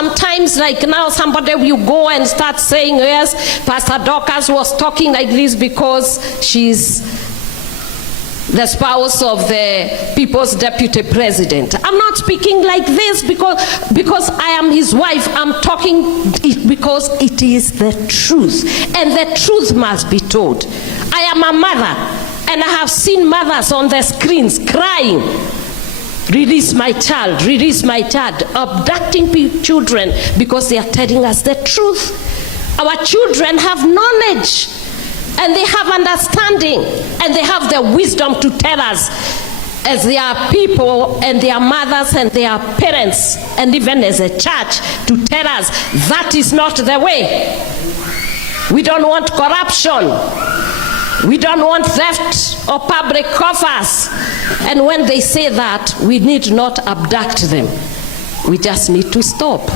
sometimes, like now, somebody will go and start saying, yes, Pastor Dorcas was talking like this because she's the spouse of the people's deputy president. I'm not speaking like this because I am his wife. I'm talking because it is the truth, and the truth must be told. I am a mother, and I have seen mothers on the screens crying, release my child, release my child, abducting children because they are telling us the truth. Our children have knowledge, and they have understanding, and they have the wisdom to tell us, as they are people and their mothers and their parents, and even as a church, to tell us that is not the way. We don't want corruption. We don't want theft of public coffers. And when they say that, we need not abduct them. We just need to stop.